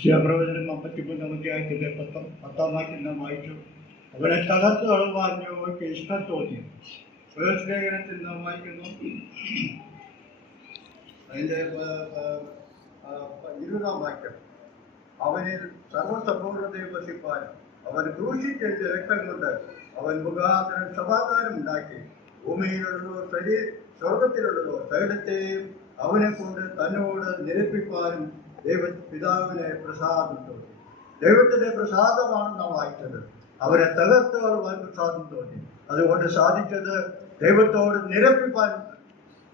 ശിവപ്രവചനം 53 അധ്യായത്തിലെ 10-ാം വാക്യം നാം വായിച്ചു. അവരെ തകർത്ത് കളവാൻ യഹോവയ്ക്ക് ഇഷ്ടം തോന്നി. ലേഖനത്തിൽ നാം വായിക്കുന്നു, അതിൻ്റെ 20-ാം വാക്യം, അവനിൽ സർവസമ്പൂർണ്ണതയെ വസിപ്പാനും അവൻ ക്രൂശിച്ചെഴുതിയ രക്തം കൊണ്ട് അവൻ മുഖാന്തരം സമാധാനം ഉണ്ടാക്കി ഭൂമിയിലുള്ളതോ സ്വർഗത്തിലുള്ളതോ സകലത്തെയും അവനെ കൊണ്ട് തന്നോട് നിരപ്പിപ്പാനും പിതാവിനെ പ്രസാദം തോന്നി. ദൈവത്തിന്റെ പ്രസാദമാണ് നാം വായിച്ചത്. അവരെ തകർത്ത് കളവാൻ പ്രസാദം തോന്നി. അതുകൊണ്ട് സാധിച്ചത് ദൈവത്തോട് നിരപ്പിപ്പാൻ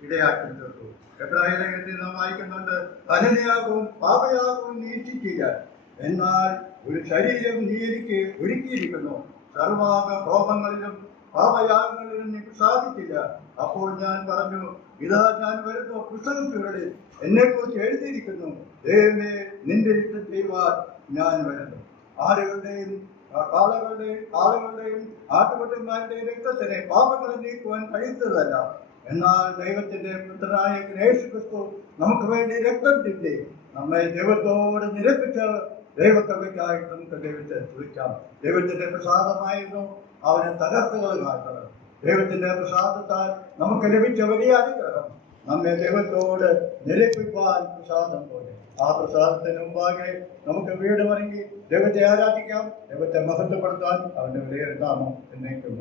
ഇടയാക്കി തീർത്തു. എബ്രായ ലേഖനത്തിൽ നാം വായിക്കുന്നുണ്ട്, കനനയാകവും പാപയാകവും നീ ഇച്ഛിക്കുക, എന്നാൽ ഒരു ശരീരം നീ എനിക്ക് ഒരുക്കിയിരിക്കുന്നു. സർവാംഗ ഹോമങ്ങളിലും പാപയാഗങ്ങളിലും നീ പ്രസാദിച്ചില്ല. അപ്പോൾ ഞാൻ പറഞ്ഞു, ഇതാ ഞാൻ വരുന്നു, പുസ്തകം ചുരുളി എന്നെക്കുറിച്ച് എഴുതിയിരിക്കുന്നു, ദൈവമേ നിന്റെ ഇഷ്ടം ചെയ്യുവാൻ ഞാൻ വരുന്നു. ആടുകളുടെയും കാളകളുടെയും ആട്ടുകൊറ്റന്മാരുടെയും രക്തത്തിനെ പാപങ്ങളെ നീക്കുവാൻ കഴിയുന്നതല്ല. എന്നാൽ ദൈവത്തിന്റെ പുത്രനായ യേശുക്രിസ്തു നമുക്ക് വേണ്ടി രക്തം ചിന്തി നമ്മെ ദൈവത്തോട് നിരപ്പിച്ച ദൈവകൃപയ്ക്കായിട്ട് നമുക്ക് ദൈവത്തെ സ്തുതിക്കാം. ദൈവത്തിന്റെ പ്രസാദമായിരുന്നു അവനെ തകർത്തുകൾ കാട്ടണം. ദൈവത്തിന്റെ പ്രസാദത്താൽ നമുക്ക് ലഭിച്ച വലിയ അനുഗ്രഹം നമ്മെ ദൈവത്തോട് നിരപ്പിക്കാൻ പ്രസാദം പോലെ. ആ പ്രസാദത്തിന് മുമ്പാകെ നമുക്ക് വീട് വണങ്ങി ദൈവത്തെ ആരാധിക്കാം, ദൈവത്തെ മഹത്വപ്പെടുത്താൻ അവന്റെ വിലയിരുത്താമോ എന്നേക്കും.